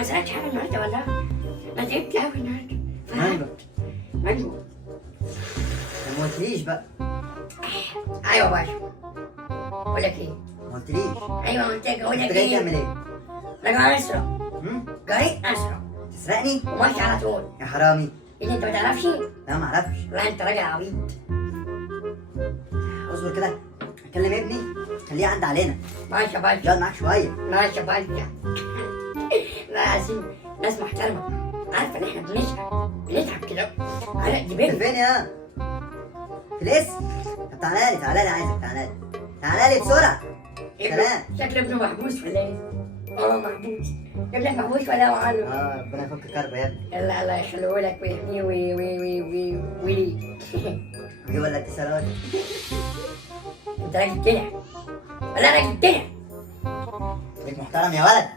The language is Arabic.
ما سالتش حاجه النهارده والله. انا تعبت قوي النهارده. مانجو. مانجو. ما قلتليش بقى. ايوه يا باشا. بقول لك ايه؟ ما قلتليش. ايوه قلت لك اقول لك انت جاي ايه؟ تعمل ايه؟ انا جاي اسرق. هم؟ جاي اسرق تسرقني؟ وماشي على طول. يا حرامي. اللي انت ما تعرفش؟ لا ما اعرفش. لا انت راجل عبيط. اصبر كده. اكلم ابني خليه يعدي علينا. ماشي يا باشا. يقعد معاك شويه. ماشي يا باشا. لا يا سيدي، ناس محترمه. عارفه ان احنا بنتعب كده على انت جبين. فين يا؟ في الاسم؟ طب تعالى لي تعالى لي عايزك تعالى لي. تعالى لي بسرعه. سلام. شكل ابنه محبوس ولا ايه؟ اه محبوس. ابنك محبوس ولا يا معلم؟ ربنا يفك كربه يا ابني. يلا الله يخليه لك ويحميه وي ويجيب لك اتصالات. انت راجل كده ولا راجل كده؟ خليك محترم يا ولد.